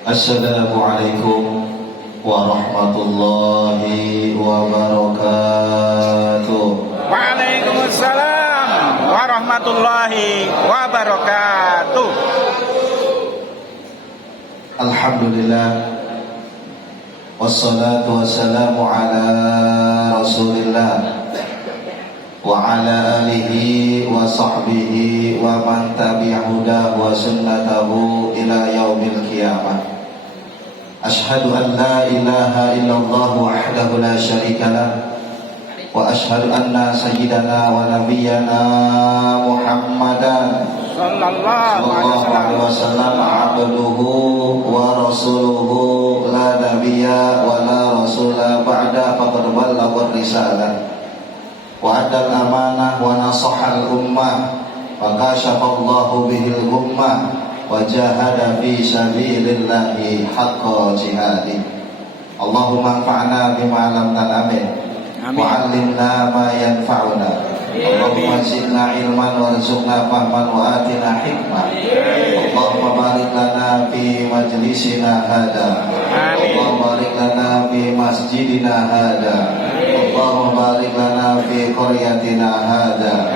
Assalamualaikum warahmatullahi wabarakatuh. Waalaikumsalam warahmatullahi wabarakatuh. Alhamdulillah, wassalatu wassalamu ala rasulillah wa ala alihi wa sahbihi wa man tabi'ahudah wa sunnatahu ila yaumil qiyamah. Ashhadu an la ilaha illallah wahdahu la syarika lah wa ashhadu anna sayyidana wa nabiyyana Muhammadan sallallahu alaihi wasallam abduhu wa rasuluhu la nabiyya wa la rasula ba'da faqad ballagha risalah wa adal amanah wa nasahal ummah wa kashafallahu bihil ummah wa jahada fi sabilillahi haqqa jihadi. Allahumma anfa'na bima 'allamtana amin wa 'allimna ma yanfa'una. Allahumma zidna ilman warzuqna fahman wa atina hikmah. Allahumma barik lana fi majlisina hada. Allahumma barik lana fi masjidina hada. Allahumma barik lana fi qaryatina hada.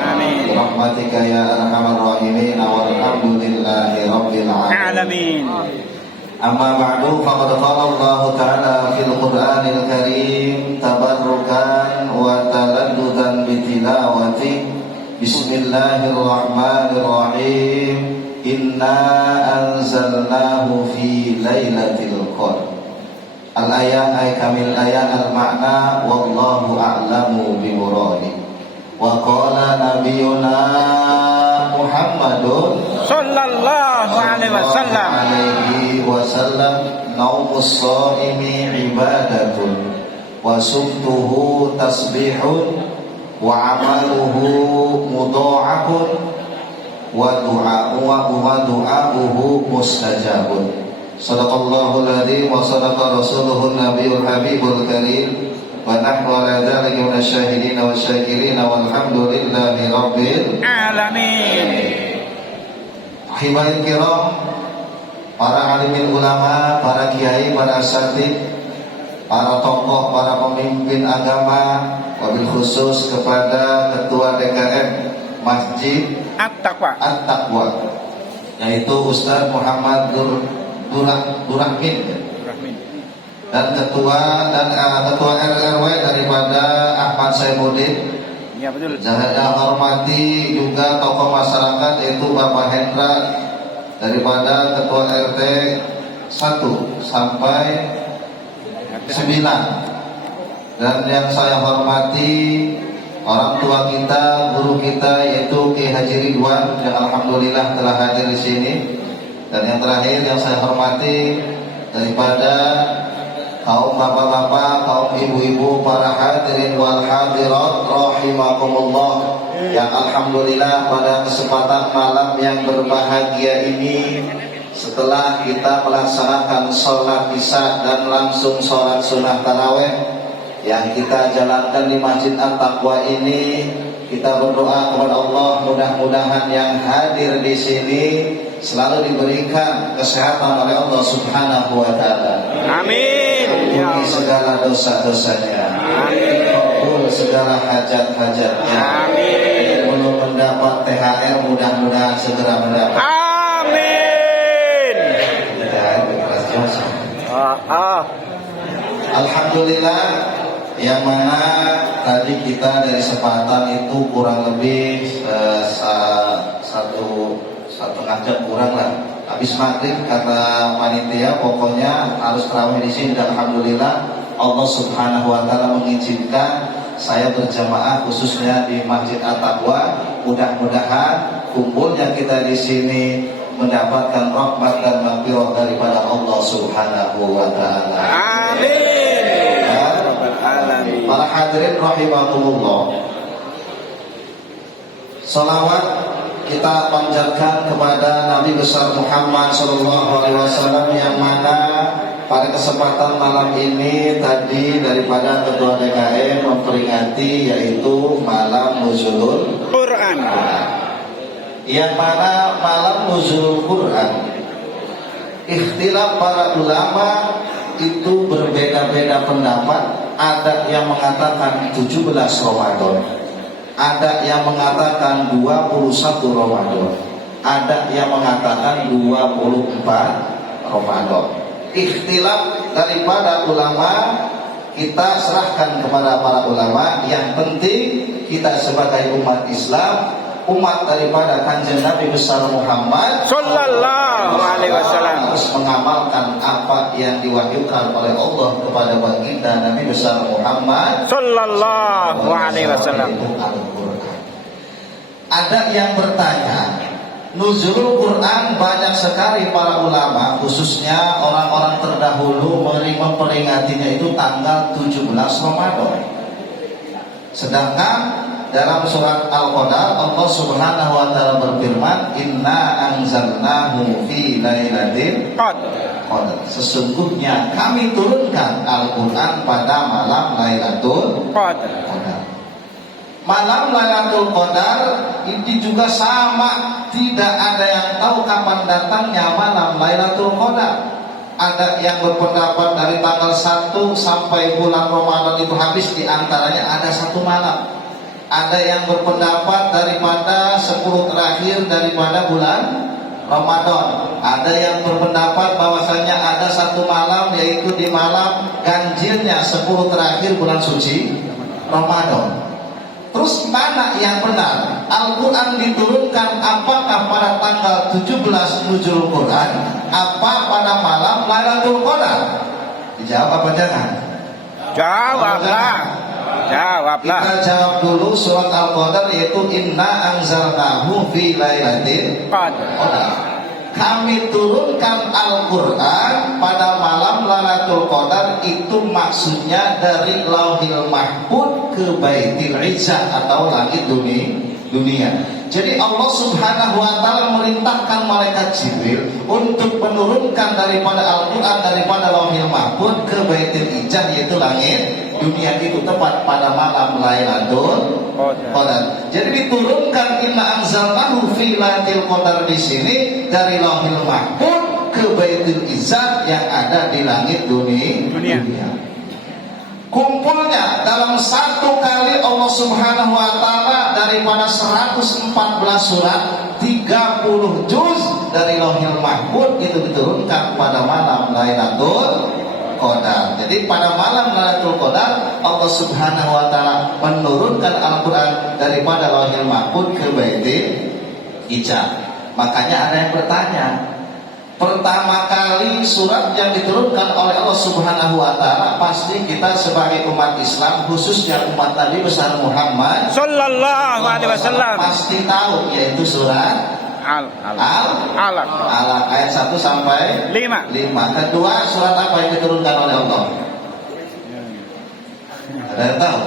Rahmatika ya arhamar rahimin walhamdulillahi rabbil alamin. Amma ba'du, faqad qala Allah ta'ala fil Qur'anil Karim tabarrukan wa taladdudan bitilawati. Bismillahirrahmanirrahim. Inna anzalnahu fi lailatul qadr. Al-ayat ay kamil ayat al-ma'na wallahu a'lamu bi muradi. Wa qala nabiyuna Muhammadun sallallahu alaihi wasallam naumus shaimi ibadatun wa sumtuhu tasbihun wa amaluhu mudha'afun wa du'a'uhu mustajabun. Sadaqallahul adzim wa sadaqa rasuluhun nabiyul habibul karim wa nahnu ala dzalika minasyahidin wa syakirin walhamdulillahi rabbil alamin. Hibail kiram, para alimin ulama, para kiai, para asatidz, para tokoh, para pemimpin agama, wabil khusus kepada ketua DKM Masjid At-Taqwa, yaitu Ustaz Muhammad Durahmin, dan ketua RRW daripada Ahmad Saifuddin. Ya betul. Saya hormati juga tokoh masyarakat yaitu Bapak Hendra daripada ketua RT 1 sampai 9. Dan yang saya hormati orang tua kita, guru kita yaitu Ki Haji Ridwan yang alhamdulillah telah hadir di sini. Dan yang terakhir yang saya hormati daripada kaum bapak-bapak, kaum ibu-ibu, para hadirin wal hadirat rahimakumullah, yang alhamdulillah pada kesempatan malam yang berbahagia ini, setelah kita melaksanakan sholat isya dan langsung sholat sunnah tarawih yang kita jalankan di Masjid At-Taqwa ini, kita berdoa kepada Allah mudah-mudahan yang hadir di sini selalu diberikan kesehatan oleh Allah Subhanahu wa taala. Amin. Ampuni segala dosa-dosanya. Amin. Kabul segala hajat-hajatnya. Amin. Belum mendapat THR mudah-mudahan segera mendapat. Amin. Alhamdulillah, yang mana tadi kita dari sepatan itu kurang lebih satu setengah jam kurang lah. Habis maghrib kata panitia pokoknya harus tarawih di sini, dan alhamdulillah Allah Subhanahu wa taala mengizinkan saya berjamaah khususnya di Masjid At-Taqwa. Mudah-mudahan kumpulnya kita di sini mendapatkan rahmat dan maghfirah daripada Allah Subhanahu wa taala. Amin. Para hadirin rahimakumullah, salawat kita panjatkan kepada Nabi besar Muhammad SAW, yang mana pada kesempatan malam ini tadi daripada Ketua DKM memperingati yaitu malam nuzulul Quran, yang mana malam nuzulul Quran Ikhtilaf para ulama itu berbeda-beda pendapat. Ada yang mengatakan 17 Ramadan, ada yang mengatakan 21 Ramadan, ada yang mengatakan 24 Ramadan. Ikhtilaf daripada ulama kita serahkan kepada para ulama. Yang penting kita sebagai umat Islam, umat daripada Kanjeng Nabi besar Muhammad Sallallahu alaihi wasallam, harus mengamalkan apa yang diwahyukan oleh Allah kepada baginda Nabi besar Muhammad Sallallahu alaihi wasallam. Itu Al-Quran. Ada yang bertanya, nuzulul Quran banyak sekali para ulama, khususnya orang-orang terdahulu memperingatinya itu tanggal 17 Ramadan. Sedangkan dalam surat Al-Qadar Allah Subhanahu wa taala berfirman, "Inna anzalnahu fi lailatul qadar." Sesungguhnya kami turunkan Al-Qur'an pada malam Lailatul Qadar. Malam Lailatul Qadar ini juga sama, tidak ada yang tahu kapan datangnya malam Lailatul Qadar. Ada yang berpendapat dari tanggal 1 sampai bulan Ramadan itu habis, di antaranya ada satu malam. Ada yang berpendapat daripada 10 terakhir daripada bulan Ramadan. Ada yang berpendapat bahwasanya ada satu malam, yaitu di malam ganjilnya 10 terakhir bulan suci Ramadan. Terus mana yang benar? Al-Quran diturunkan apakah pada tanggal 17 nuzul Quran, apa pada malam Lailatul Qadar? Dijawab apa jangan? Jawablah. Jawablah. Kita jawab dulu surat Al-Qadar, yaitu inna anzalnahu fi lailatul qadar. Kami turunkan Al-Quran pada malam Lailatul Qadar. Itu maksudnya dari Lauhil Mahfuz ke Baitul Izzah atau langit dunia. Jadi Allah Subhanahu wa taala merintahkan malaikat Jibril untuk menurunkan daripada Al-Quran daripada Lauhil Mahfuz ke Baitul Izzah, yaitu langit dunia. Itu tepat pada malam Lailatul Qadar. Jadi diturunkan inna anzalnahu fi lailatul qadar di sini dari Lauhil Mahfuz ke Baitul Izzah yang ada di langit dunia. Kumpulnya dalam satu kali Allah Subhanahu wa taala daripada 114 surat, 30 juz dari Lauhil Mahfuz itu diturunkan pada malam Lailatul Qadar. Jadi pada malam Lailatul Qadar Allah Subhanahu wa taala menurunkan Al-Qur'an daripada Lauhil Mahfuz ke Baitul Izzah. Makanya ada yang bertanya, pertama kali surat yang diturunkan oleh Allah Subhanahu wa taala, pasti kita sebagai umat Islam, khususnya umat Nabi besar Muhammad Sallallahu alaihi wasallam, pasti tahu, yaitu surat Al-Alaq ayat 1 sampai 5. Kedua, surat apa yang diturunkan oleh Allah? Ada yang tahu?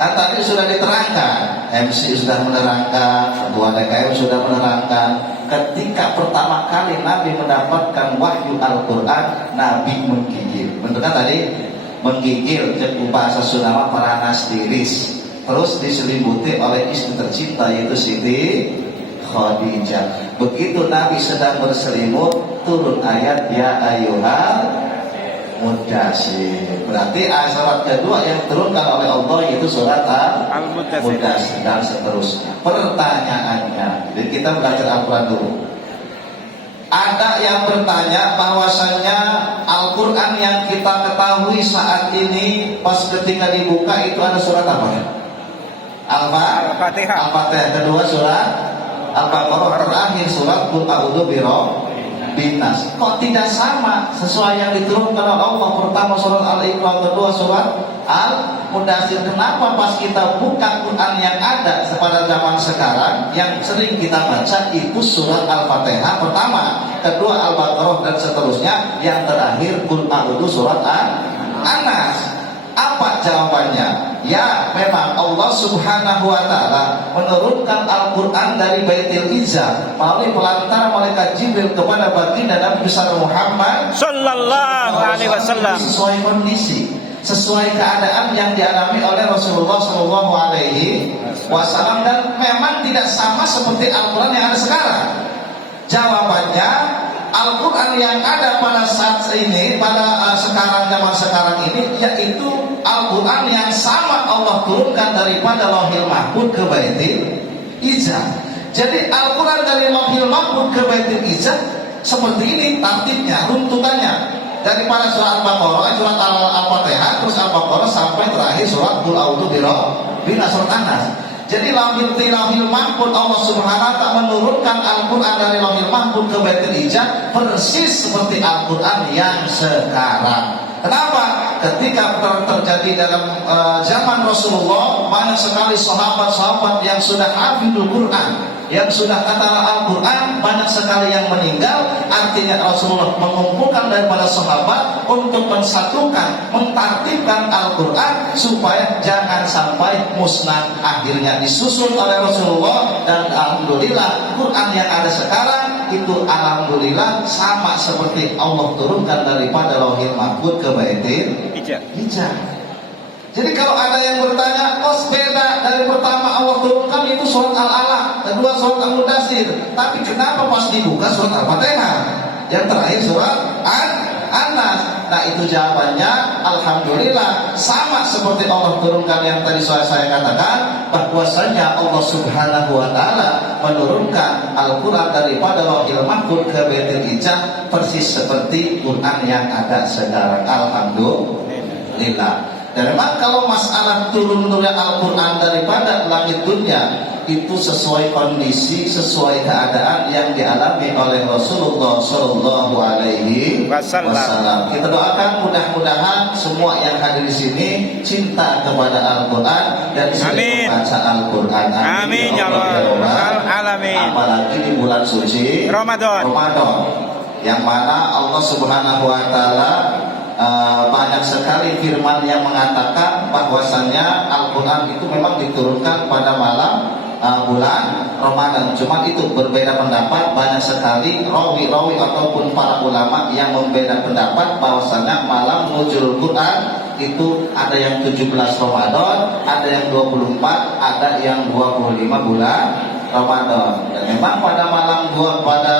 Kan tadi sudah diterangkan, MC sudah menerangkan, Ketua DKM sudah menerangkan. Ketika pertama kali Nabi mendapatkan wahyu Al-Quran, Nabi menggigil. Betul kan tadi? Menggigil, jadi bahasa Sunda paranas tiris. Terus diselimuti oleh istri tercinta, yaitu Siti Khadijah. Begitu Nabi sedang berselimut, turun ayat ya ayyuhal Mudassir. Berarti ayat surat kedua yang turunkan oleh Allah yaitu surat Al-Mudassir dan seterusnya. Pertanyaannya, jadi kita belajar Al-Quran dulu. Ada yang bertanya bahwasanya Al-Quran yang kita ketahui saat ini pas ketika dibuka itu ada surat apa ya? Al-Fatihah. Al-Fatihah. Kedua surat Al-Baqarah. Terakhir surat Qul a'udzu Binas. Kok tidak sama sesuai yang diturunkan oleh Allah? Pertama surat Al-Iqra, kedua surat Al-Mudassir. Kenapa pas kita buka Quran yang ada pada zaman sekarang yang sering kita baca itu surat Al-Fatihah pertama, kedua Al-Baqarah dan seterusnya, yang terakhir Qul a'udzu surat An-Nas? Apa jawabannya? Ya, memang Allah Subhanahu wa taala menurunkan Al-Quran dari Baitul Izzah melalui pelantara malaikat Jibril kepada baginda Nabi besar Muhammad Sallallahu alaihi wasallam, sesuai kondisi, sesuai keadaan yang dialami oleh Rasulullah Sallallahu alaihi wasallam, dan memang tidak sama seperti Al-Quran yang ada sekarang. Jawabannya, Al-Quran yang ada pada saat ini, pada sekarang, zaman sekarang ini, yaitu Al-Quran yang sama Allah turunkan daripada Lauhil Mahfuz ke Baitul Izzah. Jadi Al-Quran dari Lauhil Mahfuz ke Baitul Izzah seperti ini tartibnya, runtutannya. Daripada surat Al-Baqarah, surat Al-Fatihah, terus Al-Baqarah sampai terakhir surat Qul a'udzu birabbin surat An-Nas. Jadi Lauhil Mahfuz Allah Subhanahu wa taala menurunkan Al-Quran dari Lauhil Mahfuz ke Baitul Izzah persis seperti Al-Quran yang sekarang. Kenapa? Ketika terjadi dalam zaman Rasulullah, banyak sekali sahabat-sahabat yang sudah hafidul Quran, yang sudah katakan Al-Quran, banyak sekali yang meninggal. Artinya Rasulullah mengumpulkan daripada sahabat untuk mensatukan, mentartibkan Al-Quran supaya jangan sampai musnah. Akhirnya disusun oleh Rasulullah, dan alhamdulillah Quran yang ada sekarang itu alhamdulillah sama seperti Allah turunkan daripada Lauhil Mahfuz ke Baitul Izzah. Jadi kalau ada yang bertanya, kok beda dari pertama Allah turunkan itu surat Al-Alaq, kedua surat Al-Mudaththir, tapi kenapa pas dibuka surat Al-Fatihah, yang terakhir surat An-Nas? Nah itu jawabannya, alhamdulillah sama seperti Allah turunkan yang tadi saya katakan, bahwasanya Allah Subhanahu wa taala menurunkan Al-Quran daripada Lauhil Mahfuz ke Baitul Izzah persis seperti Quran yang ada sekarang. Alhamdulillah. Dan memang kalau masalah turun-turunnya Al-Quran daripada langit dunia itu sesuai kondisi, sesuai keadaan yang dialami oleh Rasulullah Shallallahu Alaihi Wasallam. Kita doakan mudah-mudahan semua yang hadir di sini cinta kepada Al-Quran dan sering membaca Al-Quran. Amin ya Rabbal Alamin. Apalagi di bulan suci Ramadan, yang mana Allah Subhanahu Wa Taala banyak sekali firman yang mengatakan bahwasannya Al-Quran itu memang diturunkan pada malam bulan Ramadan. Cuma itu berbeda pendapat, banyak sekali rawi-rawi ataupun para ulama yang membeda pendapat bahwasannya malam nuzul Quran itu ada yang 17 Ramadan, ada yang 24, ada yang 25 bulan Ramadan. Dan memang pada malam pada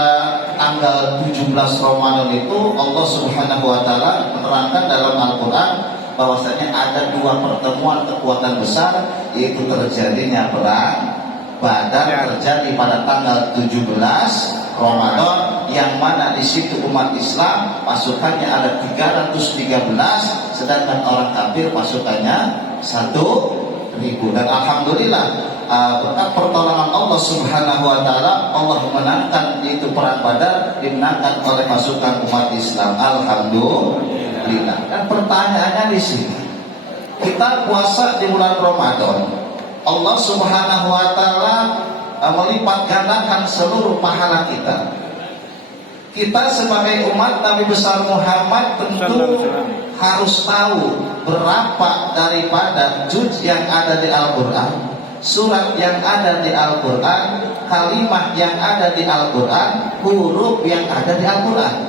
tanggal 17 Ramadan itu Allah Subhanahu wa taala menerangkan dalam Al-Quran bahwasanya ada dua pertemuan kekuatan besar, yaitu terjadinya perang Badar terjadi pada tanggal 17 Ramadan, yang mana di situ umat Islam pasukannya ada 313, sedangkan orang kafir pasukannya 1.000. Dan alhamdulillah berkat pertolongan Allah Subhanahu wa taala, Allah memenangkan itu perang Badar, dimenangkan oleh pasukan umat Islam. Alhamdulillah. Dan pertanyaannya di sini, kita puasa di bulan Ramadan, Allah Subhanahu wa taala melipat gandakan seluruh pahala kita. Kita sebagai umat Nabi besar Muhammad tentu harus tahu berapa daripada juz yang ada di Al-Quran, surat yang ada di Al-Quran, kalimat yang ada di Al-Quran, huruf yang ada di Al-Quran.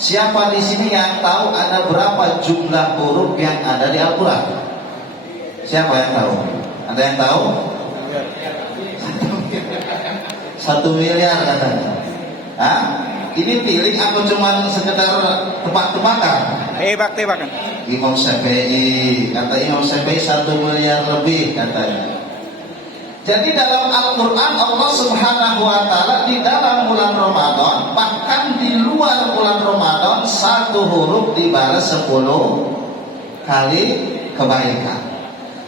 Siapa di sini yang tahu ada berapa jumlah huruf yang ada di Al-Quran? Siapa yang tahu? Ada yang tahu? 1 miliar katanya. Hah? Ini pilih aku cuma sekedar tebak-tebakan? Tebak-tebakan. Imam Syafi'i, kata Imam Syafi'i 1 miliar lebih katanya. Jadi dalam Al-Quran Allah Subhanahu wa taala di dalam bulan Ramadan, bahkan di luar bulan Ramadan, 1 huruf dibalas 10 kali kebaikan.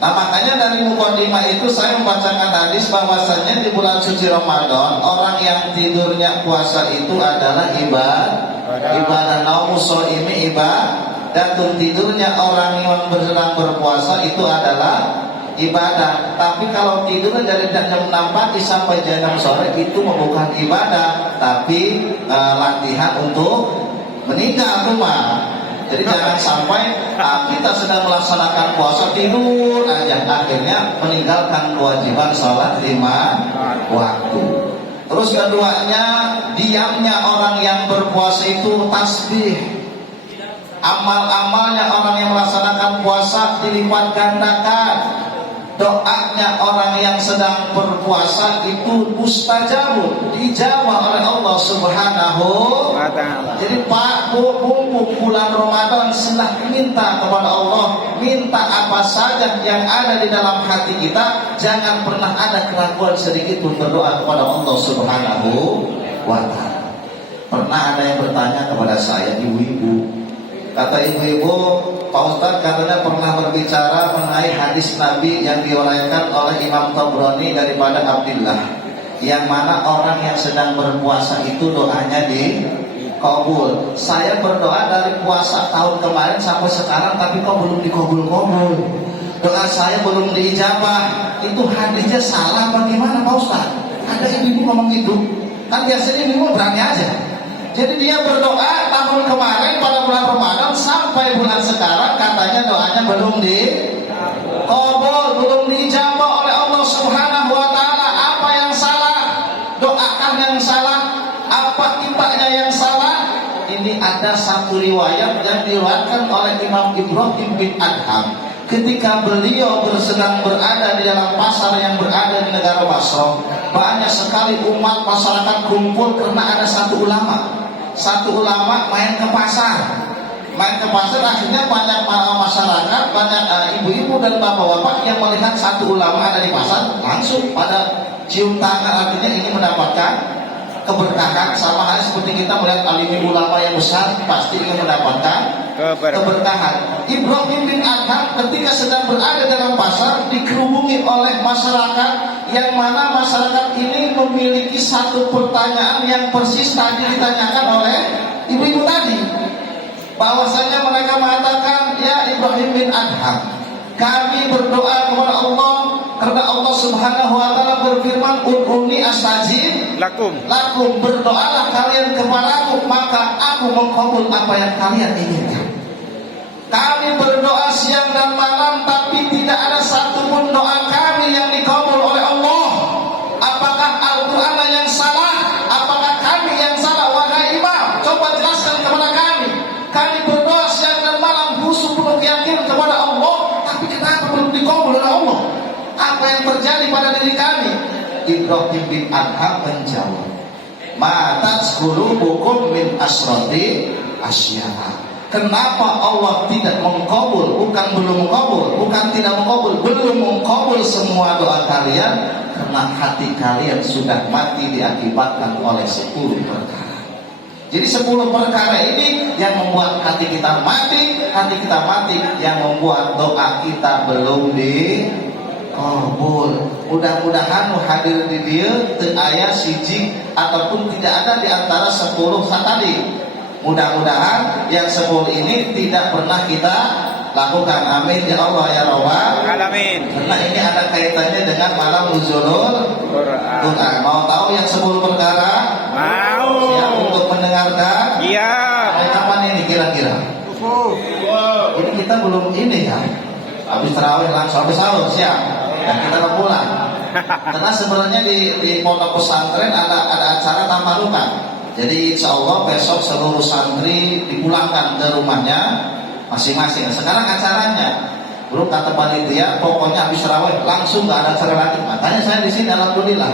Nah makanya dari mukadimah itu saya membacakan hadis bahwasanya di bulan suci Ramadan orang yang tidurnya puasa itu adalah ibadah naumu shaimi ibadah, dan tidurnya orang yang bersenang berpuasa itu adalah ibadah. Tapi kalau tidurnya dari jam 6 pagi sampai jam 6 sore itu bukan ibadah, tapi latihan untuk meninggal rumah. Jadi jangan sampai kita sedang melaksanakan puasa tidur aja, akhirnya meninggalkan kewajiban sholat 5 waktu. Terus keduanya, diamnya orang yang berpuasa itu tasbih. Amal-amalnya orang yang melaksanakan puasa dilipat gandakan. doanya orang yang sedang berpuasa itu mustajabun, dijawab oleh Allah Subhanahu wa ta'ala. Jadi Pak, mumpung bulan Ramadan sudah minta kepada Allah, minta apa saja yang ada di dalam hati kita, jangan pernah ada keraguan sedikit pun berdoa kepada Allah Subhanahu wa ta'ala. Pernah ada yang bertanya kepada saya, ibu-ibu, kata ibu-ibu, Pak Ustadz katanya pernah berbicara mengenai hadis Nabi yang diuraikan oleh Imam Tabrani daripada Abdillah, yang mana orang yang sedang berpuasa itu doanya dikabul. Saya berdoa dari puasa tahun kemarin sampai sekarang, tapi kok belum dikabul-kabul. Doa saya belum diijabah. Itu hadisnya salah bagaimana Pak Ustadz? Ada ibu-ibu ngomong gitu. Kan biasanya ibu berani aja. Jadi dia berdoa tahun kemarin pada bulan Ramadan sampai bulan sekarang, katanya doanya belum dikabul, belum dijawab oleh Allah Subhanahu wa ta'ala. Apa yang salah? Doakan yang salah. Apa kitabnya yang salah? Ini ada satu riwayat yang diriwayatkan oleh Imam Ibrahim bin Adham. Ketika beliau sedang berada di dalam pasar yang berada di negara Basra, banyak sekali umat masyarakat kumpul karena ada satu ulama. Satu ulama main ke pasar, akhirnya banyak masyarakat, banyak ibu-ibu dan bapak-bapak yang melihat satu ulama ada di pasar, langsung pada cium tangan, artinya ini mendapatkan keberkahan. Sama halnya seperti kita melihat alim ulama yang besar, pasti ingin mendapatkan keberkahan. Ibrahim bin Adham ketika sedang berada dalam pasar dikerubungi oleh masyarakat, yang mana masyarakat ini memiliki satu pertanyaan yang persis tadi ditanyakan oleh ibu-ibu tadi. Bahwasanya mereka mengatakan, ya Ibrahim bin Adham, kami berdoa kepada Allah karena Allah Subhanahu wa ta'ala berfirman, ud'uni astajib lakum, berdoalah kalian kepadaku maka aku mengkabul apa yang kalian inginkan. Kami berdoa siang dan malam, tapi tidak ada satupun doa kami yang dikabul oleh Allah. Apakah Al-Quran yang salah? Apakah kami yang salah? Wahai imam, coba jelaskan kepada kami. Kami berdoa siang dan malam khusyuk penuh yakin kepada Allah, tapi kenapa belum dikabul oleh Allah? Apa yang terjadi pada diri kami? Ibrahim bin Adham menjawab, ma tazkulubukum min asrati asya'a. Kenapa Allah tidak mengkabul? Bukan belum mengkabul, bukan tidak mengkabul, belum mengkabul semua doa kalian, karena hati kalian sudah mati diakibatkan oleh 10 perkara. Jadi 10 perkara ini yang membuat hati kita mati, yang membuat doa kita belum dikabul. Mudah-mudahan hadir di dia teu aya siji ataupun tidak ada di antara 10 tadi. Mudah-mudahan yang 10 ini tidak pernah kita lakukan. Amin ya Allah ya Rabbal alamin. Karena ini ada kaitannya dengan malam nuzulul Quran. Mau tahu yang 10 perkara? Mau. Siap untuk mendengarkan? Iya. Kapan ini kira-kira? Ini kita belum ini ya. Habis tarawih langsung habis sahur, siap. Dan kita mau pulang. Karena sebenarnya di pondok pesantren ada acara tamarukan. Jadi insya Allah besok seluruh santri dipulangkan ke rumahnya masing-masing. Sekarang acaranya belum kata panitia, pokoknya habis tarawih langsung nggak ada acara lagi. Makanya saya di sini alhamdulillah.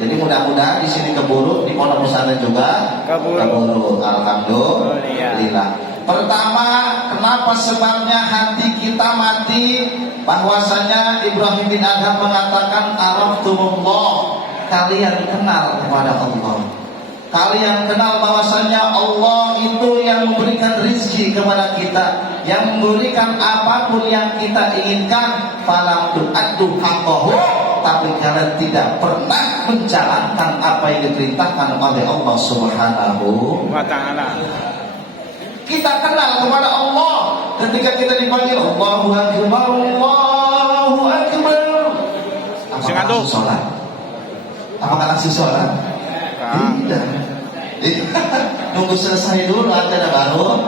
Jadi mudah-mudahan di sini keburu, di pondok pesantren juga keburu. Alhamdulillah. Pertama, kenapa sebabnya hati kita mati? Bahwasanya Ibrahim bin Adham mengatakan, araftumullah, kalian kenal kepada Allah. Kalian kenal bahwasanya Allah itu yang memberikan rezeki kepada kita, yang memberikan apapun yang kita inginkan. Falam tu'addu haqqahu, tapi kalian tidak pernah menjalankan apa yang diperintahkan oleh Allah Subhanahu wa ta'ala. Kita kenal kepada Allah ketika kita dipanggil Allahu Akbar, Allahu Akbar. Apakah langsung sholat? Apakah langsung sholat? Tidak. Nunggu selesai dulu ada baru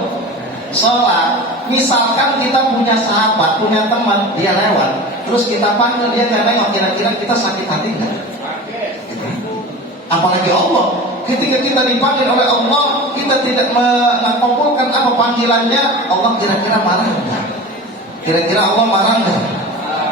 sholat. Misalkan kita punya sahabat, punya teman, dia lewat, terus kita panggil dia nggak nengok, kira-kira kita sakit hati nggak? Apalagi Allah, ketika kita dipanggil oleh Allah, kita tidak mengabulkan apa panggilannya, Allah kira-kira marah nggak? Kira-kira Allah marah nggak?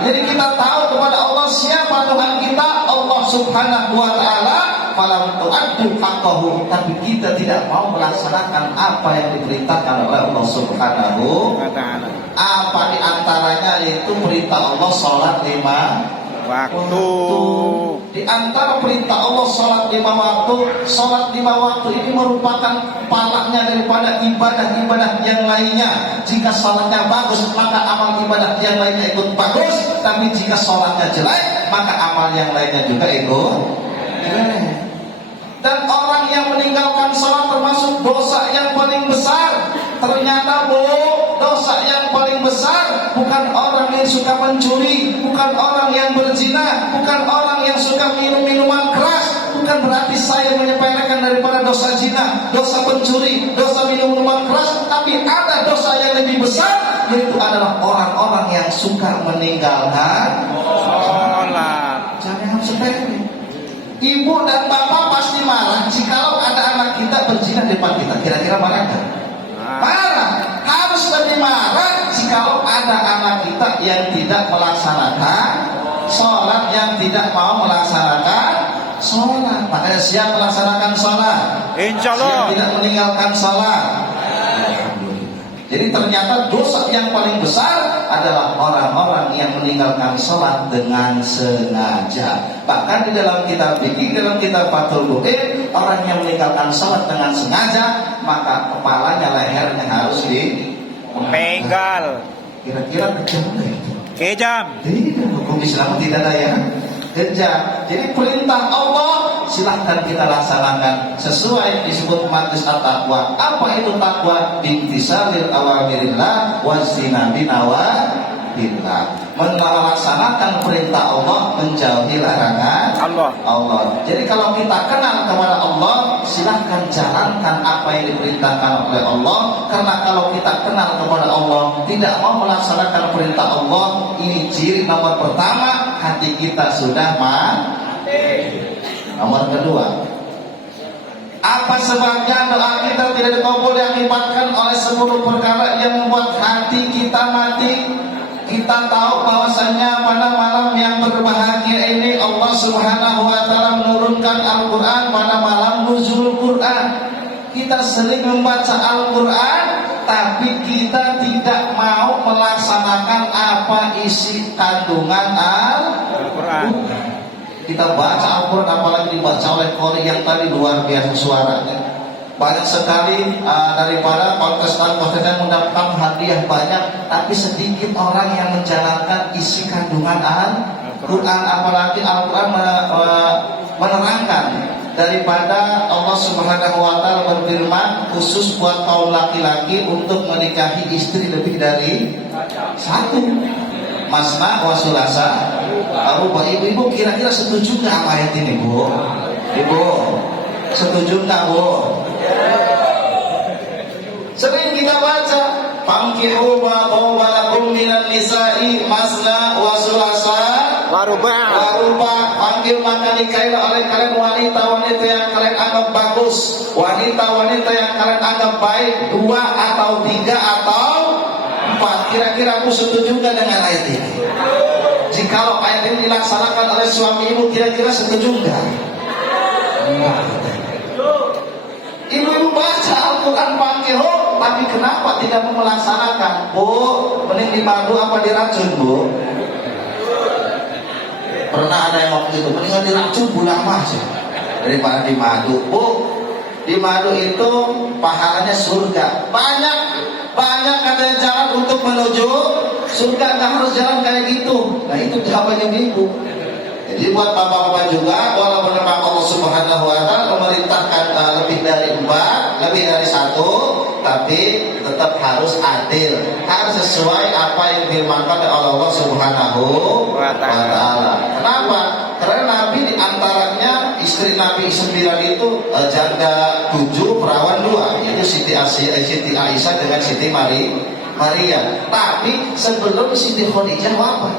Jadi kita tahu kepada Allah siapa Tuhan kita, Allah Subhanahu wa taala. Falam tu'addu haqqahu, tapi kita tidak mau melaksanakan apa yang diperintahkan oleh Allah Subhanahu wa taala. Apa di antaranya itu perintah Allah salat 5 waktu. Di antara perintah Allah salat 5 waktu, salat 5 waktu ini merupakan palanya daripada ibadah-ibadah yang lainnya. Jika salatnya bagus, maka amal ibadah yang lainnya ikut bagus. Tapi jika salatnya jelek, maka amal yang lainnya juga ikut jelek. Dan orang yang meninggalkan sholat termasuk dosa yang paling besar. Ternyata dosa yang paling besar bukan orang yang suka mencuri, bukan orang yang berzina, bukan orang yang suka minum minuman keras. Bukan berarti saya menyepelekan daripada dosa zina, dosa pencuri, dosa minum minuman keras. Tapi ada dosa yang lebih besar, yaitu adalah orang-orang yang suka meninggalkan sholat. Jangan sepele. Ibu dan bapak pasti marah jikalau ada anak kita berzina di depan kita. Kira-kira marah nggak? Marah. Harus lebih marah jikalau ada anak kita yang tidak melaksanakan sholat, yang tidak mau melaksanakan sholat. Makanya siap melaksanakan sholat. Insya Allah. Siap tidak meninggalkan sholat. Jadi ternyata dosa yang paling besar adalah orang-orang yang meninggalkan sholat dengan sengaja. Bahkan di dalam kitab fikih, dalam kitab Fathul Mu'in, orang yang meninggalkan sholat dengan sengaja, maka kepalanya, lehernya harus dipenggal. Kira-kira kejam nggak itu? Kejam. Tidak, hukum Islam tidak ada ya. Kejam. Jadi perintah Allah silahkan kita laksanakan sesuai disebut majlis at-taqwa. Apa itu takwa? Bimtisalil awamirillah wazinabi nawabillah. Melaksanakan perintah Allah, menjauhi larangan Allah. Jadi kalau kita kenal kepada Allah, silahkan jalankan apa yang diperintahkan oleh Allah. Karena kalau kita kenal kepada Allah, tidak mau melaksanakan perintah Allah, ini ciri nomor pertama, hati kita sudah mati. Nomor kedua, apa sebabnya doa kita tidak dikabul diakibatkan oleh 10 perkara yang membuat hati kita mati? Kita tahu bahwasanya pada malam yang berbahagia ini Allah Subhanahu wa taala menurunkan Al-Qur'an pada malam nuzul Qur'an. Kita sering membaca Al-Qur'an, tapi kita tidak mau melaksanakan apa isi kandungan Al-Qur'an. Kita baca Al-Quran, apalagi dibaca oleh qori yang tadi luar biasa suaranya. Banyak sekali daripada kontestan-kontestan yang mendapatkan hadiah banyak, tapi sedikit orang yang menjalankan isi kandungan Al-Quran. Apalagi Al-Quran menerangkan daripada Allah Subhanahu wa taala berfirman khusus buat kaum laki-laki untuk menikahi istri lebih dari 1. Masna wa sulasa. Ibu kira-kira setuju nggak sama ayat ini, Bu? Ibu setuju nggak, Bu? Sering kita baca fankihu ma qawwalakum minan nisa'i masna wa sulasa waruba. Panggil maka nikahilah oleh kalian wanita-wanita yang kalian anggap bagus, wanita-wanita yang kalian anggap baik, 2 atau 3 atau 4. Kira-kira aku setuju nggak dengan ayat ini? Jikalau ayat ini dilaksanakan oleh suami ibu, kira-kira setuju nggak? Ibu-ibu baca Al-Quran panggil, tapi kenapa tidak mau melaksanakan? Bu, mending dimadu apa diracun, Bu? Pernah ada yang ngomong gitu, mendingan diracun bulan mas daripada dimadu. Bu, dimadu itu pahalanya surga. Banyak katanya jalan untuk menuju surga, nggak harus jalan kayak gitu. Nah itu jawabannya ibu. Jadi buat bapak-bapak juga, walaupun memang Allah Subhanahu wa taala memerintahkan lebih dari 4, lebih dari 1, tapi tetap harus adil, harus sesuai apa yang difirmankan oleh Allah Subhanahu wa taala. Kenapa? Karena Nabi diantaranya istri Nabi 9 itu janda 7, perawan 2, yaitu Siti Aisyah dengan Siti Maria. Tapi sebelum Siti Khadijah wafat,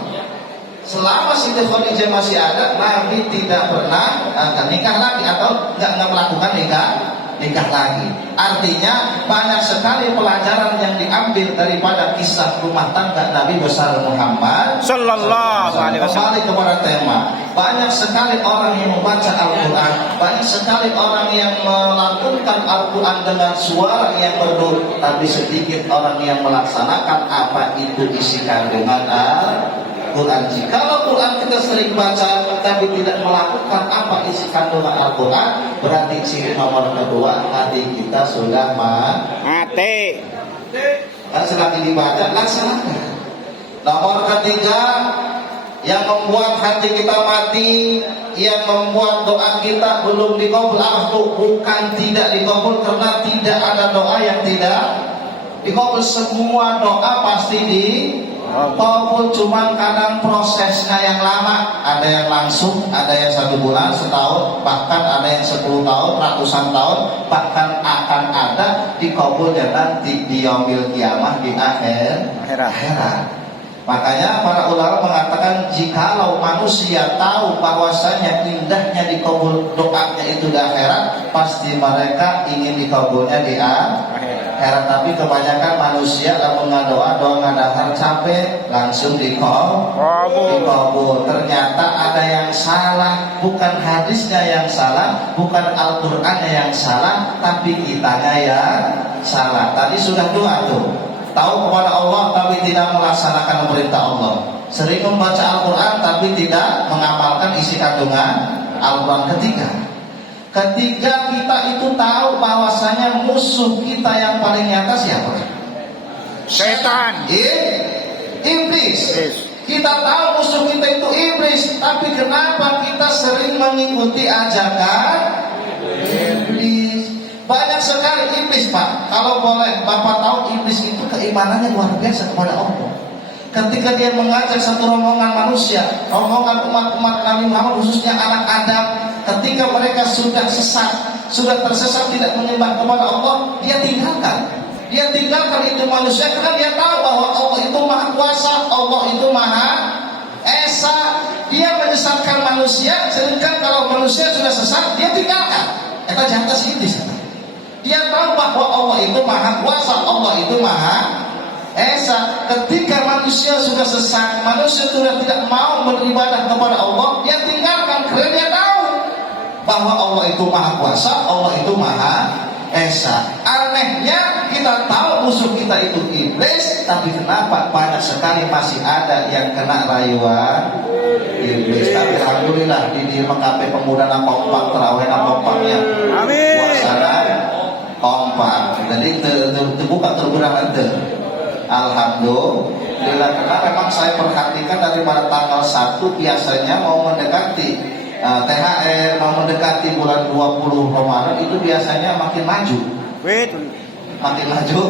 selama Siti Khadijah masih ada, Nabi tidak pernah nikah lagi atau nggak melakukan nikah nikah lagi. Artinya banyak sekali pelajaran yang diambil daripada kisah rumah tangga Nabi besar Muhammad Sallallahu alaihi wasallam. Kembali kepada tema, banyak sekali orang yang membaca Al-Quran, banyak sekali orang yang melantunkan Al-Quran dengan suara yang merdu, tapi sedikit orang yang melaksanakan apa itu isi kandungan Al-Quran. Jikalau Quran kita sering baca tapi tidak melakukan apa isi kandungan Al-Quran, berarti ciri nomor kedua hati kita sudah Mati. kan selagi dibaca laksanakan. Nomor ketiga yang membuat hati kita mati, yang membuat doa kita belum dikabul, bukan tidak dikabul karena tidak ada doa yang tidak dikabul. Semua doa pasti dikabul, cuma kadang prosesnya yang lama. Ada yang langsung, ada yang 1 bulan, setahun, bahkan ada yang 10 tahun, ratusan tahun, bahkan akan ada dikabulnya nanti di yaumil kiamah, di akhirat. Makanya para ulama mengatakan jikalau manusia tahu bahwasanya indahnya dikabul doanya itu di akhirat, pasti mereka ingin dikabulnya di akhirat. Tapi kebanyakan manusia kalau doa ngadahar capek langsung dikabul. Ternyata ada yang salah, bukan hadisnya yang salah, bukan Al-Qur'annya yang salah, tapi kitanya yang salah. Tadi sudah doa tuh, tahu kepada Allah tapi tidak melaksanakan perintah Allah. Sering membaca Al-Quran tapi tidak mengamalkan isi kandungan Al-Quran. Ketiga kita itu tahu bahwasanya musuh kita yang paling nyata siapa? Setan. Iblis. Kita tahu musuh kita itu iblis, tapi kenapa kita sering mengikuti ajakan iblis? Banyak sekali iblis, Pak. Kalau boleh Bapak tahu, iblis itu keimanannya luar biasa kepada Allah. Ketika dia mengajak satu rombongan manusia, rombongan umat-umat Nabi Muhammad, khususnya anak Adam, ketika mereka sudah sesat, sudah tersesat, tidak menyembah kepada Allah, dia tinggalkan itu manusia karena dia tahu bahwa Allah itu Maha Kuasa, Allah itu Maha Esa. Dia menyesatkan manusia, sedangkan kalau manusia sudah sesat, dia tinggalkan. Itu jantan iblis. Dia tahu bahwa Allah itu Maha Kuasa, Allah itu Maha Esa. Ketika manusia sudah sesat, manusia sudah tidak mau beribadah kepada Allah, dia tinggalkan karena dia tahu bahwa Allah itu Maha Kuasa, Allah itu Maha Esa. Anehnya kita tahu musuh kita itu iblis, tapi kenapa banyak sekali masih ada yang kena rayuan iblis. Tapi alhamdulillah di PKP Pemuda kompak, terawih kompaknya, puasana kompak, jadi terbuka terbuka. Alhamdulillah, karena memang saya perhatikan daripada tanggal 1 biasanya mau mendekati THR, mau mendekati bulan 20 Ramadan itu biasanya makin maju. Makin maju,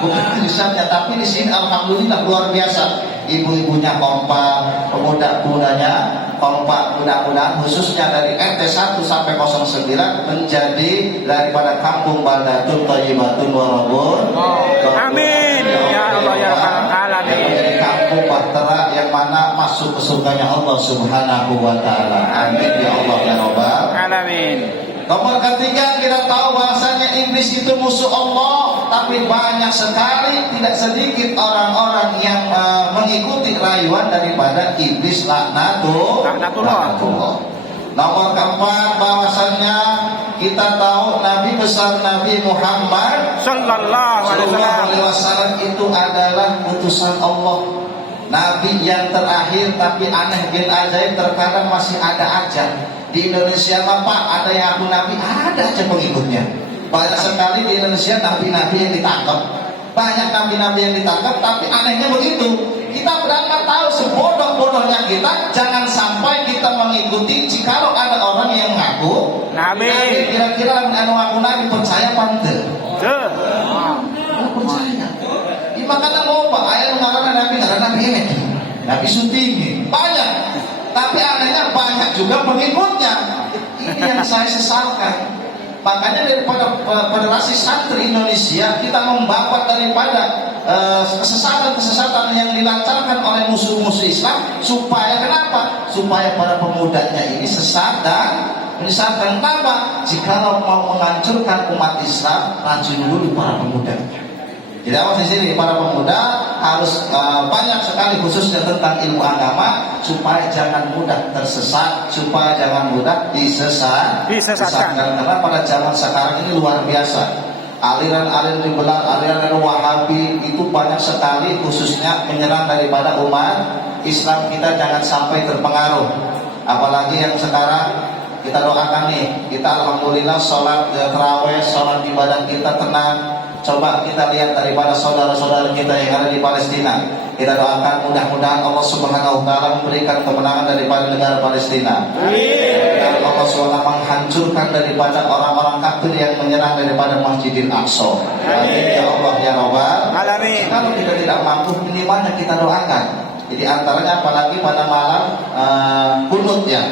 bukan misalnya, tapi di sini alhamdulillah luar biasa. Ibu-ibunya kompak, pemuda-pemudanya kompak. Mudah-mudahan khususnya dari RT 1 sampai 09 menjadi daripada kampung Baldatun Thayyibatun Warabun. Amin. Ya Allah ya Rabbal Alamin. Menjadi kampung bahtera yang mana masuk ke surganya Allah Subhanahu wa taala. Amin ya Allah ya Rabbal Alamin. Nomor ketiga, kita tahu bahasanya iblis itu musuh Allah, tapi banyak sekali, tidak sedikit orang-orang yang mengikuti rayuan daripada iblis laknatullah. Nomor keempat, bahwasanya kita tahu Nabi besar Nabi Muhammad Sallallahu Alaihi Wasallam itu adalah utusan Allah, Nabi yang terakhir. Tapi aneh bin ajaib, terkadang masih ada aja di Indonesia Bapak, ada yang aku Nabi, ada aja pengikutnya. Banyak sekali di Indonesia nabi-nabi yang ditangkap, banyak nabi-nabi yang ditangkap. Tapi anehnya begitu, kita berangkat tahu sebodoh-bodohnya kita, jangan sampai kita mengikuti. Jikalau ada orang yang ngaku Nabi, kira-kira anu ngaku Nabi, percaya apa ente? Percaya. Makanya mau Pak, ayat mengarang Nabi ini, Nabi syuting banyak. Tapi anehnya banyak juga pengikutnya. Ini yang saya sesalkan. Makanya daripada Federasi Santri Indonesia, kita membawa daripada kesesatan-kesesatan yang dilancarkan oleh musuh-musuh Islam. Supaya kenapa? Supaya para pemudanya ini sesat dan Menyesatkan kenapa? Jika mau menghancurkan umat Islam, rajin dulu para pemuda. Jadi awas di sini para pemuda harus banyak sekali khususnya tentang ilmu agama supaya jangan mudah tersesat, supaya jangan mudah disesatkan. Karena pada zaman sekarang ini luar biasa. Aliran-aliran liberal, aliran Wahabi itu banyak sekali khususnya menyerang daripada umat Islam kita, jangan sampai terpengaruh. Apalagi yang sekarang kita doakan nih, kita alhamdulillah sholat tarawih, sholat ibadah kita tenang. Coba kita lihat daripada saudara-saudara kita yang ada di Palestina. Kita doakan mudah-mudahan Allah Subhanahu wa taala memberikan kemenangan daripada negara Palestina. Dan Allah SWT menghancurkan daripada orang-orang kafir yang menyerang daripada Masjidil Aqsa. Amin ya Allah ya Rabbal alamin. Kalau kita tidak mampu, minimalnya kita doakan. Jadi antaranya apalagi pada malam kunut ya.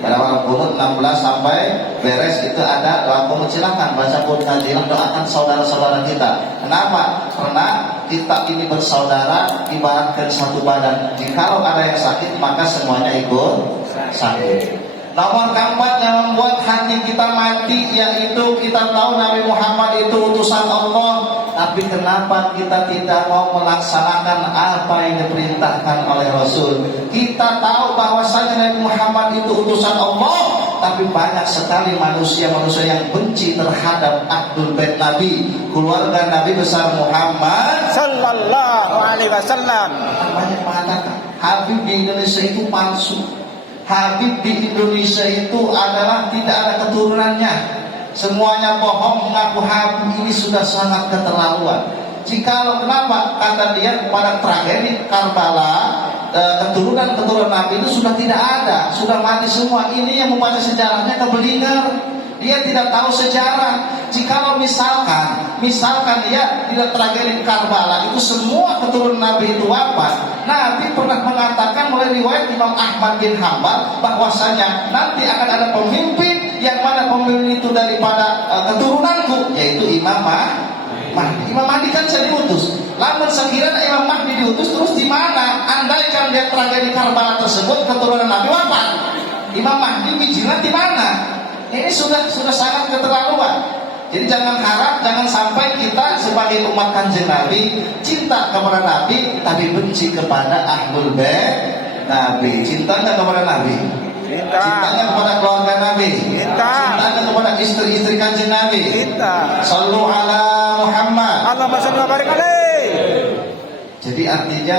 Pada malam kunut 16 sampai beres itu ada doa kunut, silakan baca kunut nazilah, doakan saudara-saudara kita. Kenapa? Karena kita ini bersaudara ibaratkan satu badan. Jikalau ada yang sakit maka semuanya ikut sakit. Nomor keempat yang membuat hati kita mati yaitu kita tahu Nabi Muhammad itu utusan Allah, tapi kenapa kita tidak mau melaksanakan apa yang diperintahkan oleh Rasul? Kita tahu bahwasanya Nabi Muhammad itu utusan Allah, tapi banyak sekali manusia-manusia yang benci terhadap Ahlul Bait Nabi, keluarga Nabi besar Muhammad sallallahu alaihi wasallam. Banyak mengatakan Habib di Indonesia itu palsu. Habib di Indonesia itu adalah tidak ada keturunannya. Semuanya bohong, mengaku Habib ini sudah sangat keterlaluan. Jikalau kenapa? Kata dia pada tragedi Karbala, keturunan Nabi itu sudah tidak ada, sudah mati semua. Ini yang membaca sejarahnya keblinger. Dia tidak tahu sejarah. Jikalau misalkan dia tidak tragedi Karbala itu semua keturunan Nabi itu wafat, Nabi pernah mengatakan melalui riwayat Imam Ahmad bin Hanbal bahwasanya nanti akan ada pemimpin yang mana pemimpin itu daripada keturunanku, yaitu Imam Mahdi. Imam Mahdi kan saya diutus. Lamun sekiranya Imam Mahdi diutus terus di mana? Andaikan dia tragedi Karbala tersebut keturunan Nabi wafat, Imam Mahdi bijinya di mana? Ini sudah sangat keterlaluan. Jadi jangan harap, jangan sampai kita sebagai umat Kanjeng Nabi cinta kepada Nabi tapi benci kepada Ahlul Bait Nabi. Cintanya kepada Nabi, cintanya kepada keluarga Nabi, cintanya kepada istri-istri Kanjeng Nabi. Sallu ala Muhammad. Allahumma shalli wa barik alaihi. Jadi artinya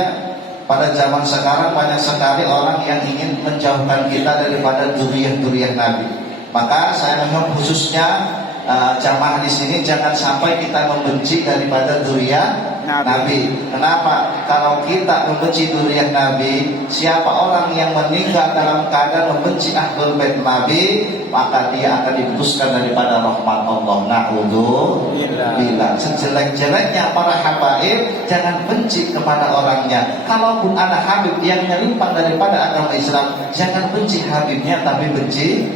pada zaman sekarang banyak sekali orang yang ingin menjauhkan kita daripada dzurriyyah Nabi. Maka saya mohon khususnya jamaah di sini jangan sampai kita membenci daripada dzurriyyah Nabi. Kenapa? Kalau kita membenci dzurriyyah Nabi, siapa orang yang meninggal dalam keadaan membenci Ahlul Bait Nabi, maka dia akan diputuskan daripada rahmat Allah. Na'udzubillah. Sejelek-jeleknya para habaib, jangan benci kepada orangnya. Kalaupun ada habib yang menyimpang daripada agama Islam, jangan benci habibnya tapi benci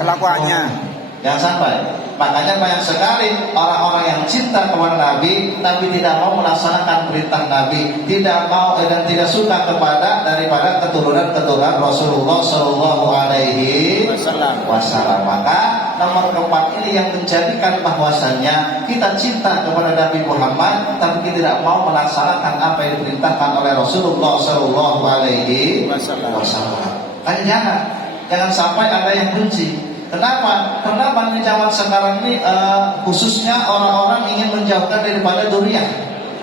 kelakuannya. Jangan sampai. Makanya banyak sekali orang-orang yang cinta kepada Nabi tapi tidak mau melaksanakan perintah Nabi, tidak mau dan tidak suka kepada daripada keturunan Rasulullah Shallallahu Alaihi Wasallam. Maka nomor keempat ini yang menjadikan bahwasannya kita cinta kepada Nabi Muhammad tapi kita tidak mau melaksanakan apa yang diperintahkan oleh Rasulullah Shallallahu Alaihi Wasallam. Jangan sampai ada yang benci. Kenapa? Karena pada zaman sekarang ini khususnya orang-orang ingin menjauhkan daripada dzurriyyah,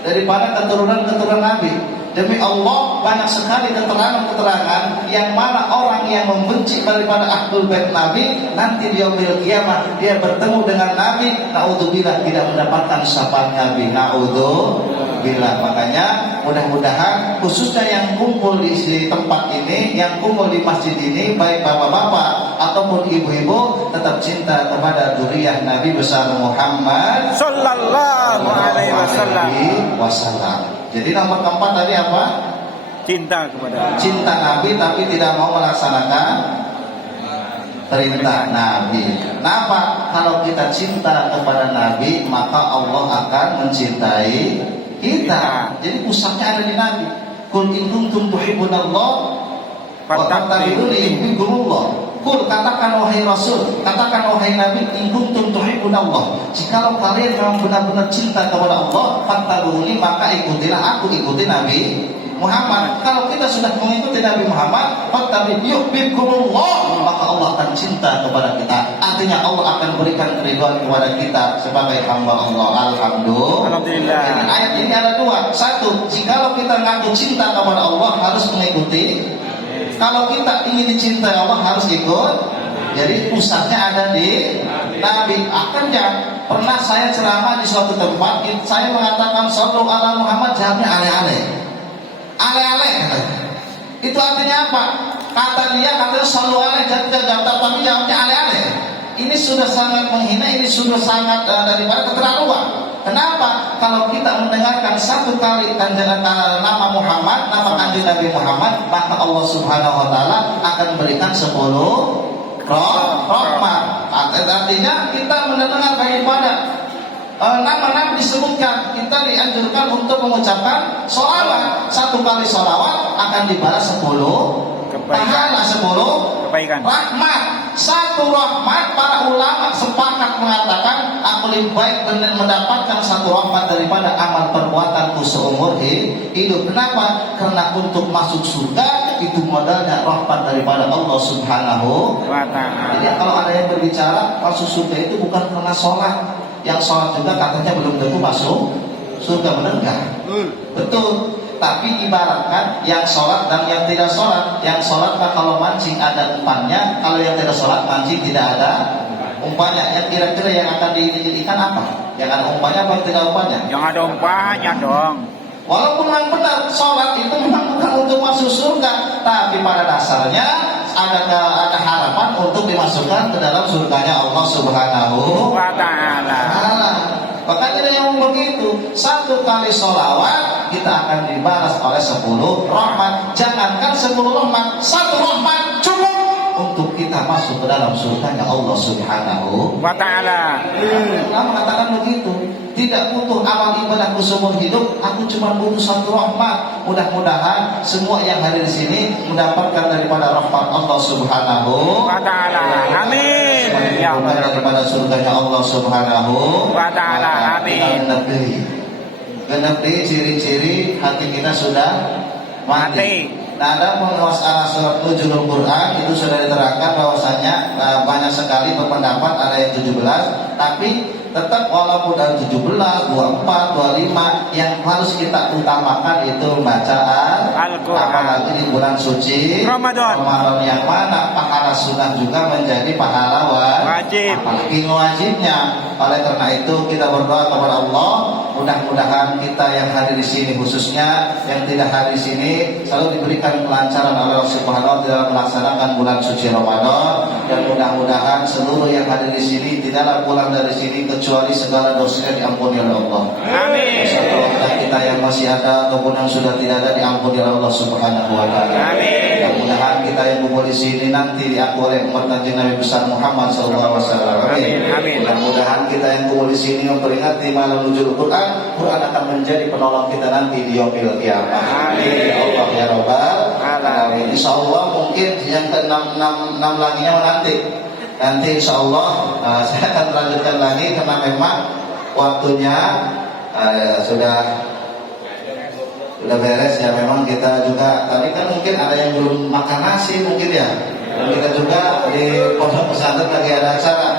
daripada keturunan Nabi. Demi Allah banyak sekali keterangan-keterangan yang mana orang yang membenci daripada Ahlul Bait Nabi nanti di yaumil qiyamah dia bertemu dengan Nabi, naudzubillah tidak mendapatkan syafaat Nabi. Naudzubillah. Makanya mudah-mudahan khususnya yang kumpul di tempat ini, yang kumpul di masjid ini, baik bapak-bapak ataupun ibu-ibu, tetap cinta kepada dzurriyyah Nabi besar Muhammad sallallahu alaihi wasallam. Jadi nomor keempat tadi apa? Cinta Nabi tapi tidak mau melaksanakan perintah Nabi. Kenapa? Kalau kita cinta kepada Nabi, maka Allah akan mencintai kita. Jadi pusatnya ada di Nabi. Qul in kuntum tuhibbunallah fattabi'uni yuhibbukumullah. Kul, katakan wahai Rasul, katakan wahai Nabi, in kuntum tuhibbunallah, jikalau kalian memang benar-benar cinta kepada Allah, fattabi'uni, maka ikutilah aku, ikuti Nabi Muhammad. Kalau kita sudah mengikuti Nabi Muhammad, yuhibbukumullah, maka Allah akan cinta kepada kita. Artinya Allah akan berikan keridhaan kepada kita sebagai hamba Allah. Alhamdulillah. Jadi ayat ini ada dua. Satu, jikalau kita mengaku cinta kepada Allah harus mengikuti. Kalau kita ingin dicintai Allah harus ikut. Jadi pusatnya ada di Nabi. Akhirnya pernah saya ceramah di suatu tempat, saya mengatakan sallu ala Muhammad, jawabnya ale-ale. Ale-ale katanya. Itu artinya apa? Kata dia katanya sallu ale, tapi jawabnya ale-ale. Ini sudah sangat menghina, ini sudah sangat daripada keterlaluan. Kenapa? Kalau kita mendengarkan satu kali nama Muhammad, nama kanjeng Nabi Muhammad, maka Allah Subhanahu wa taala akan berikan 10 rahmat. Artinya kita mendengar daripada nama-nama disebutkan, kita dianjurkan untuk mengucapkan sholawat. Satu kali sholawat akan dibalas 10 pahala, 10 kebaikan, rahmat. Satu rahmat, para ulama sepakat mengatakan aku lebih baik mendapatkan satu rahmat daripada amal perbuatanku seumur hidup. Kenapa? Karena untuk masuk surga itu modalnya rahmat daripada Allah Subhanahu wa ta'ala. Jadi kalau ada yang berbicara masuk surga itu bukan karena sholat. Yang sholat juga katanya belum tentu masuk surga, benar enggak? Betul. Tapi ibaratkan yang sholat dan yang tidak sholat. Yang sholat kalau mancing ada umpannya, kalau yang tidak sholat mancing tidak ada umpannya. Yang kira-kira yang akan dijadikan apa? Yang ada umpannya apa yang tidak umpannya? Yang ada umpannya dong. Walaupun memang benar sholat itu memang bukan untuk masuk surga, tapi pada dasarnya ada harapan untuk dimasukkan ke dalam surganya Allah Subhanahu wa ta'ala. Makanya ada yang begitu, satu kali sholawat kita akan dibalas oleh 10 rahmat. Jangankan 10 rahmat, satu rahmat cukup untuk kita masuk ke dalam surganya Allah Subhanahu wa ta'ala. Allah mengatakan begitu. Tidak butuh amal ibadahku seumur hidup, aku cuma butuh satu rahmat. Mudah-mudahan semua yang hadir di sini mendapatkan daripada rahmat Allah Subhanahu wa ta'ala. Amin. Ya Allah, daripada surganya Allah Subhanahu wa ta'ala. Amin. Genap deui ciri-ciri hati kita sudah mati. Nah, ada penguasaan surat Nuzulul Quran itu sudah diterangkan bahwasanya banyak sekali berpendapat, ada yang 17, tapi tetap walaupun ada 17, 24, 25, yang harus kita utamakan itu bacaan Al-Quran. Apalagi di bulan suci Ramadan yang mana pahala sunnah juga menjadi pahala wajib, apalagi wajibnya. Oleh karena itu kita berdoa kepada Allah, mudah-mudahan kita yang hadir di sini khususnya yang tidak hadir di sini selalu diberikan kelancaran oleh Allah Subhanahu wa taala dalam melaksanakan bulan suci Ramadan, dan mudah-mudahan seluruh yang hadir di sini tidaklah pulang dari sini kecuali segala dosanya diampuni oleh Allah. Amin. Insyaallah kita yang masih ada ataupun yang sudah tidak ada diampuni oleh Allah Subhanahu wa taala. Amin. Mudah-mudahan kita yang kumpul di sini nanti diaku oleh umat Nabi besar Muhammad sallallahu alaihi wasallam. Amin. Amin. Mudah-mudahan kita yang kumpul di sini memperingati malam Nuzulul Quran, Quran akan menjadi penolong kita nanti di yaumil qiyamah. Amin. Ya Allah ya Rabbal alamin. Insyaallah mungkin yang ke-6 laginya nanti insyaallah saya akan lanjutkan lagi karena memang waktunya sudah beres ya. Memang kita juga tadi kan mungkin ada yang belum makan nasi mungkin ya, dan kita juga di pondok pesantren lagi ada acara.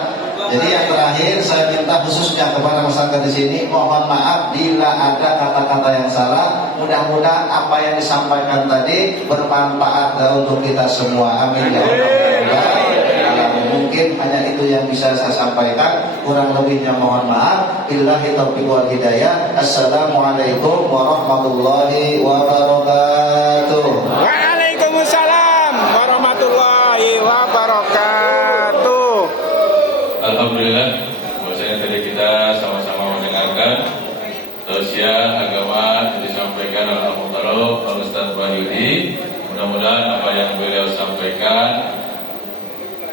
Jadi yang terakhir saya minta khususnya kepada masyarakat di sini, mohon maaf bila ada kata-kata yang salah. Mudah-mudahan apa yang disampaikan tadi bermanfaat untuk kita semua. Amin ya Allah. Mungkin hanya itu yang bisa saya sampaikan, kurang lebihnya mohon maaf. Billahi taufiq wal hidayah. Assalamualaikum warahmatullahi wabarakatuh. Waalaikumsalam warahmatullahi wabarakatuh. Alhamdulillah, bahwasanya tadi kita sama-sama mendengarkan tausiah agama yang disampaikan oleh Al Ustaz Wahyudi. Mudah-mudahan apa yang beliau sampaikan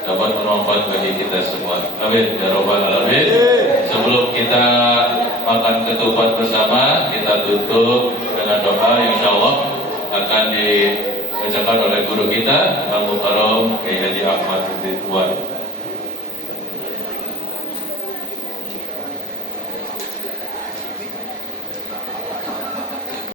dapat bermanfaat bagi kita semua. Amin ya rabbal alamin. Sebelum kita makan ketupat bersama, kita tutup dengan doa yang insyaallah akan dibacakan oleh guru kita Al Mukarram Kiai Haji Ahmad Ridwan.